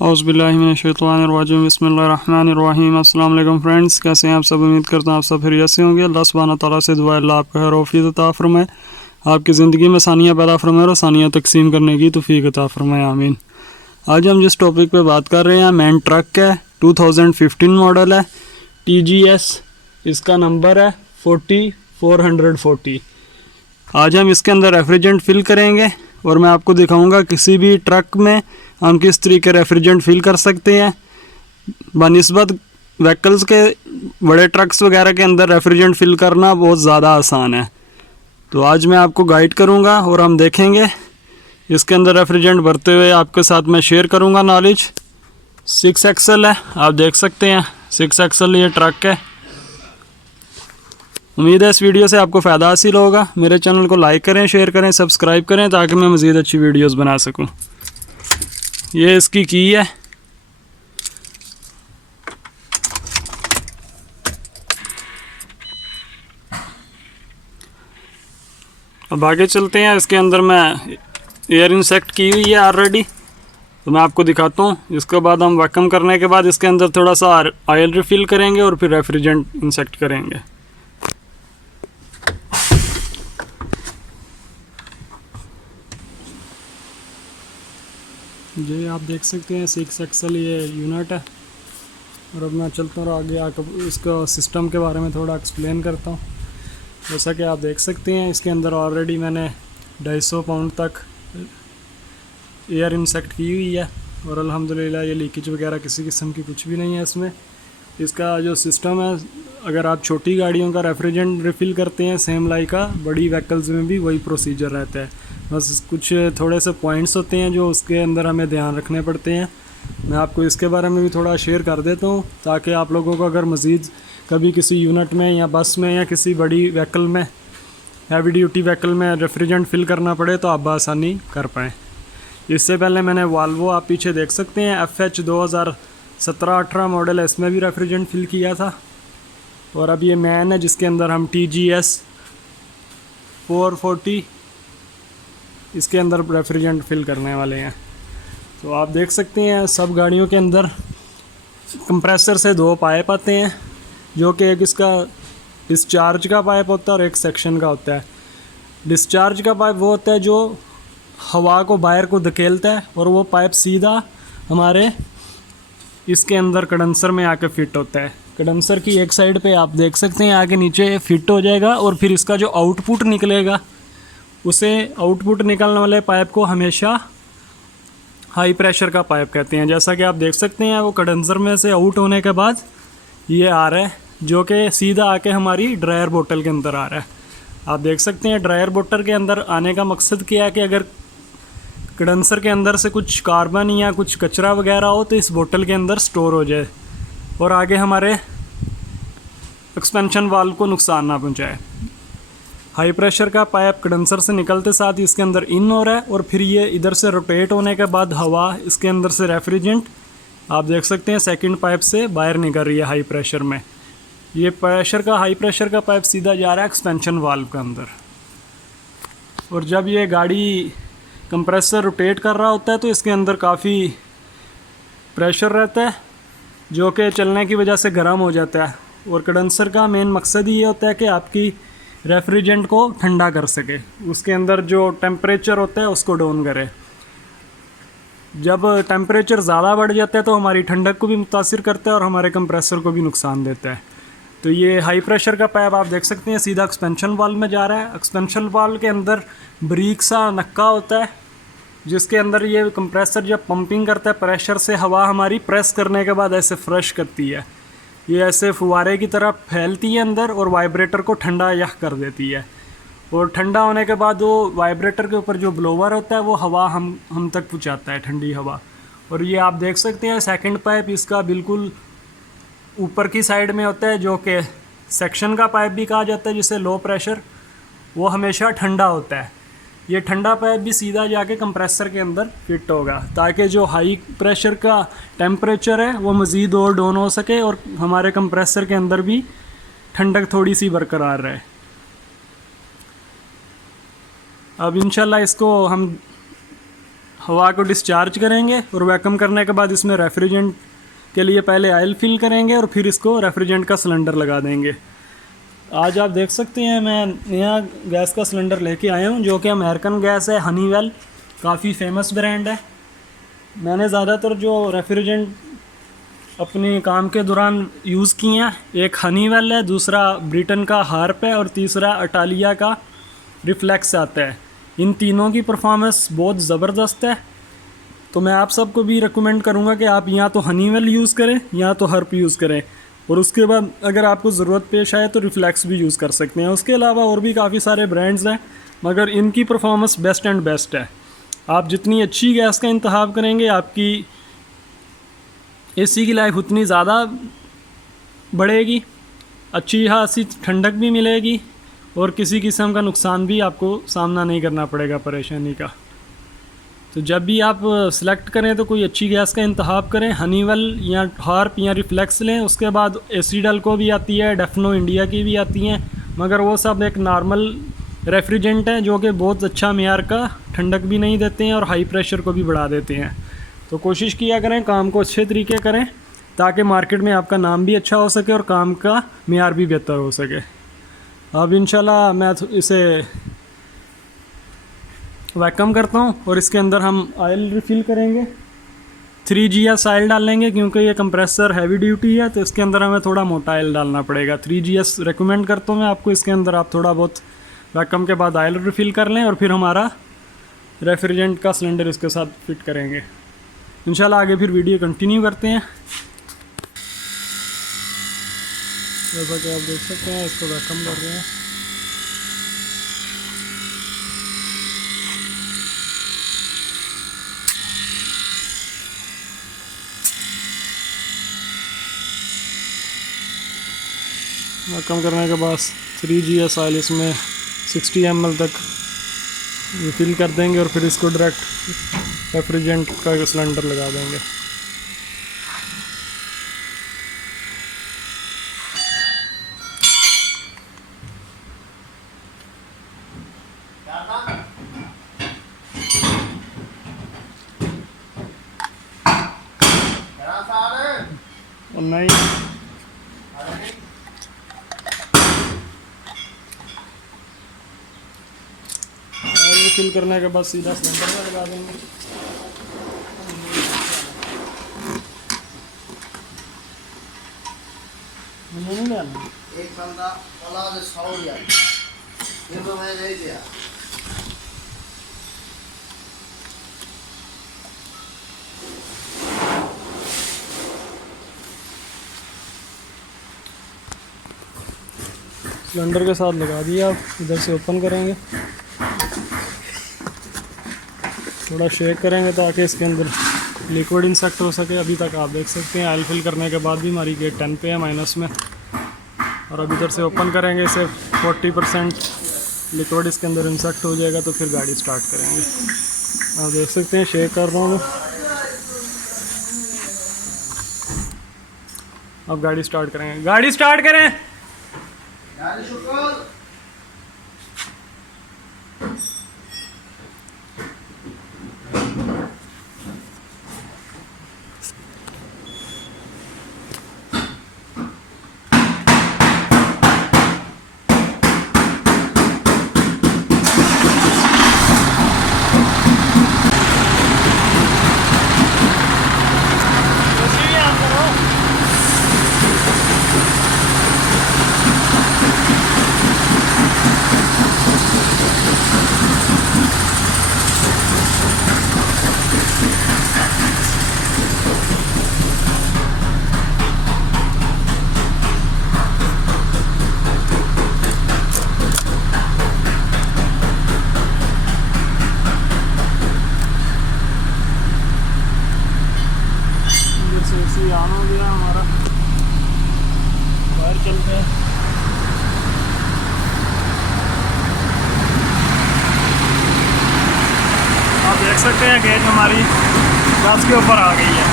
औज़ुबिल्लाहिमिनश्शैतानिर्रजीम बिस्मिल्लाहिर्रहमानिर्रहीम। अस्सलाम वालेकुम फ्रेंड्स, कैसे हैं आप सब? उम्मीद करता हूँ आप सब खैरियत से होंगे। अल्लाह सुब्हानहू तआला से दुआ है अल्लाह आपको खैर औफियत अता फरमाए, आपकी ज़िंदगी में आसानियाँ पैदा फरमाए और आसानियाँ तकसीम करने की तौफीक अता फरमाए, आमीन। आज हम जिस टॉपिक पे बात कर रहे हैं मैन ट्रक है, 2015 मॉडल है, TGS, इसका नंबर है 40440। आज हम इसके अंदर रेफ्रिजरेंट फिल करेंगे और मैं आपको दिखाऊंगा किसी भी ट्रक में हम किस तरीके रेफ्रिजरेंट फिल कर सकते हैं। बनिस्बत व्हीकल्स के बड़े ट्रक्स वगैरह के अंदर रेफ्रिजरेंट फिल करना बहुत ज़्यादा आसान है। तो आज मैं आपको गाइड करूंगा और हम देखेंगे इसके अंदर रेफ्रिजरेंट भरते हुए आपके साथ मैं शेयर करूंगा नॉलेज। 6 एक्सल है, आप देख सकते हैं 6 एक्सल ये ट्रक है। उम्मीद है इस वीडियो से आपको फ़ायदा हासिल होगा। मेरे चैनल को लाइक करें, शेयर करें, सब्सक्राइब करें ताकि मैं मज़ीद अच्छी वीडियोस बना सकूं। ये इसकी की है। अब आगे चलते हैं। इसके अंदर मैं एयर इंसेक्ट की हुई है ऑलरेडी, तो मैं आपको दिखाता हूँ। इसके बाद हम वैक्यूम करने के बाद इसके अंदर थोड़ा सा ऑयल रिफ़िल करेंगे और फिर रेफ्रिजरेंट इंसेक्ट करेंगे। ये आप देख सकते हैं 6 एक्सल ये यूनिट है। और अब मैं चलता हूँ आगे आकर इसका सिस्टम के बारे में थोड़ा एक्सप्लेन करता हूँ। जैसा कि आप देख सकते हैं इसके अंदर ऑलरेडी मैंने 250 पाउंड तक एयर इंसेक्ट की हुई है और अल्हम्दुलिल्लाह ये लीकेज वगैरह किसी किस्म की कुछ भी नहीं है इसमें। इसका जो सिस्टम है, अगर आप छोटी गाड़ियों का रेफ्रिजरेंट रिफ़िल करते हैं सेम लाइक का, बड़ी व्हीकल्स में भी वही प्रोसीजर रहता है। बस कुछ थोड़े से पॉइंट्स होते हैं जो उसके अंदर हमें ध्यान रखने पड़ते हैं। मैं आपको इसके बारे में भी थोड़ा शेयर कर देता हूँ ताकि आप लोगों को अगर मज़ीद कभी किसी यूनिट में या बस में या किसी बड़ी व्हीकल में, हैवी ड्यूटी व्हीकल में रेफ्रिजरेंट फिल करना पड़े तो आप बआसानी कर पाएँ। इससे पहले मैंने वाल्वो आप पीछे देख सकते हैं FH 2017-18 मॉडल है, इसमें भी रेफ्रिजरेंट फिल किया था। और अब ये मैन है जिसके अंदर हम TGS 440 इसके अंदर रेफ्रिजरेंट फिल करने वाले हैं। तो आप देख सकते हैं सब गाड़ियों के अंदर कंप्रेसर से 2 पाइप आते हैं, जो कि एक इसका डिस्चार्ज का पाइप होता है और एक सेक्शन का होता है। डिस्चार्ज का पाइप वो होता है जो हवा को बाहर को धकेलता है और वो पाइप सीधा हमारे इसके अंदर कंडेंसर में आके फिट होता है। कंडेंसर की एक साइड पे आप देख सकते हैं आगे नीचे फिट हो जाएगा और फिर इसका जो आउटपुट निकलेगा उसे आउटपुट निकलने वाले पाइप को हमेशा हाई प्रेशर का पाइप कहते हैं। जैसा कि आप देख सकते हैं वो कंडेंसर में से आउट होने के बाद ये आ रहा है, जो कि सीधा आके हमारी ड्रायर बोतल के अंदर आ रहा है। आप देख सकते हैं ड्रायर बोतल के अंदर आने का मकसद क्या है कि अगर कंडेंसर के अंदर से कुछ कार्बन या कुछ कचरा वगैरह हो तो इस बोतल के अंदर स्टोर हो जाए और आगे हमारे एक्सपेंशन वाल्व को नुकसान ना पहुंचाए। हाई प्रेशर का पाइप कंडेंसर से निकलते साथ ही इसके अंदर इन हो रहा है और फिर ये इधर से रोटेट होने के बाद हवा इसके अंदर से रेफ्रिजरेंट आप देख सकते हैं सेकंड पाइप से बाहर निकल रही है हाई प्रेशर में। ये हाई प्रेशर का पाइप सीधा जा रहा है एक्सपेंशन वाल्व के अंदर। और जब ये गाड़ी कंप्रेसर रोटेट कर रहा होता है तो इसके अंदर काफ़ी प्रेशर रहता है जो कि चलने की वजह से गर्म हो जाता है। और कंडेंसर का मेन मकसद ही ये होता है कि आपकी रेफ्रिजरेंट को ठंडा कर सके, उसके अंदर जो टेम्परेचर होता है उसको डाउन करे। जब टेम्परेचर ज़्यादा बढ़ जाता है तो हमारी ठंडक को भी मुतासिर करता है और हमारे कंप्रेसर को भी नुकसान देता है। तो ये हाई प्रेशर का पाइप आप देख सकते हैं सीधा एक्सपेंशन वाल्व में जा रहा है। एक्सपेंशन वाल्व के अंदर ब्रीक सा नक्का होता है जिसके अंदर ये कंप्रेसर जब पंपिंग करता है प्रेशर से हवा हमारी प्रेस करने के बाद ऐसे फ्रेश करती है, ये ऐसे फुवारे की तरह फैलती है अंदर और वाइब्रेटर को ठंडा यह कर देती है। और ठंडा होने के बाद वो वाइब्रेटर के ऊपर जो ब्लोवर होता है वो हवा हम तक पहुँचाता है, ठंडी हवा। और ये आप देख सकते हैं सेकंड पाइप इसका बिल्कुल ऊपर की साइड में होता है जो कि सेक्शन का पाइप भी कहा जाता है, जिसे लो प्रेशर, वो हमेशा ठंडा होता है। ये ठंडा पाइप भी सीधा जाके कंप्रेसर के अंदर फिट होगा ताकि जो हाई प्रेशर का टेम्परेचर है वो मज़ीद और डाउन हो सके और हमारे कंप्रेसर के अंदर भी ठंडक थोड़ी सी बरकरार रहे। अब इंशाल्लाह इसको हम हवा को डिस्चार्ज करेंगे और वैक्यूम करने के बाद इसमें रेफ्रिजरेंट के लिए पहले ऑयल फिल करेंगे और फिर इसको रेफ्रिजरेंट का सिलेंडर लगा देंगे। आज आप देख सकते हैं मैं नया गैस का सिलेंडर लेके आया हूँ जो कि अमेरिकन गैस है, हनीवेल, काफ़ी फेमस ब्रांड है। मैंने ज़्यादातर जो रेफ्रिजरेंट अपने काम के दौरान यूज़ किए हैं, एक हनीवेल है, दूसरा ब्रिटन का हार्प है और तीसरा अटालिया का रिफ्लेक्स आता है। इन तीनों की परफॉर्मेंस बहुत ज़बरदस्त है, तो मैं आप सबको भी रिकमेंड करूँगा कि आप या तो हनीवेल यूज़ करें या तो हार्प यूज़ करें, और उसके बाद अगर आपको ज़रूरत पेश आए तो रिफ्लेक्स भी यूज़ कर सकते हैं। उसके अलावा और भी काफ़ी सारे ब्रांड्स हैं, मगर इनकी परफॉर्मेंस बेस्ट एंड बेस्ट है। आप जितनी अच्छी गैस का इंतखाब करेंगे, आपकी एसी की लाइफ उतनी ज़्यादा बढ़ेगी, अच्छी खासी ठंडक भी मिलेगी और किसी किस्म का नुकसान भी आपको सामना नहीं करना पड़ेगा, परेशानी का। तो जब भी आप सिलेक्ट करें तो कोई अच्छी गैस का इंतखाब करें, हनीवेल या हार्प या रिफ्लेक्स लें। उसके बाद एसीडल को भी आती है, डेफनो इंडिया की भी आती हैं, मगर वो सब एक नॉर्मल रेफ्रिजरेंट है जो कि बहुत अच्छा मेयार का ठंडक भी नहीं देते हैं और हाई प्रेशर को भी बढ़ा देते हैं। तो कोशिश किया करें काम को अच्छे तरीके करें ताकि मार्केट में आपका नाम भी अच्छा हो सके और काम का मेयार भी बेहतर हो सके। अब इंशाल्लाह मैं इसे वैक्यूम करता हूँ और इसके अंदर हम ऑयल रिफ़िल करेंगे। 3GS ऑयल डालेंगे क्योंकि ये कंप्रेसर हैवी ड्यूटी है, तो इसके अंदर हमें थोड़ा मोटा ऑयल डालना पड़ेगा। 3GS रेकमेंड करता हूँ मैं आपको। इसके अंदर आप थोड़ा बहुत वैक्यूम के बाद ऑयल रिफ़िल कर लें और फिर हमारा रेफ्रिजरेंट का सिलेंडर इसके साथ फिट करेंगे। इंशाल्लाह आगे फिर वीडियो कंटिन्यू करते हैं। जैसा कि आप देख सकते हैं इसको वैक्यूम कर रहे हैं। वैक्यूम करने के बाद 3GS ऑयल इसमें 60 ml तक रिफ़िल कर देंगे और फिर इसको डायरेक्ट रेफ्रिजरेंट का सिलेंडर लगा देंगे। और नहीं फिल करने के बाद सीधा सिलेंडर में लगा देंगे। मुझे नहीं डालना। एक बंदा बोला जो 100 रियाल, फिर तो मैं नहीं दिया। सिलेंडर के साथ लगा दिया। आप इधर से ओपन करेंगे, थोड़ा शेक करेंगे ताकि इसके अंदर लिक्विड इंसेक्ट हो सके। अभी तक आप देख सकते हैं ऑयल फिल करने के बाद भी हमारी गेट 10 पे है माइनस में। और अब इधर से ओपन करेंगे इसे, 40% लिक्विड इसके अंदर इंसेक्ट हो जाएगा तो फिर गाड़ी स्टार्ट करेंगे। आप देख सकते हैं शेक कर रहा हूँ मैं। अब गाड़ी स्टार्ट करेंगे। गाड़ी स्टार्ट करें। गाड़ी शुक्र एसी ऑन हो गया हमारा, बाहर चलते हैं। आप देख सकते हैं गेट हमारी बस के ऊपर आ गई है।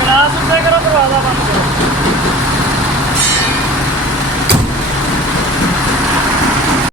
ग्लास बंद करो, दरवाज़ा बंद करो।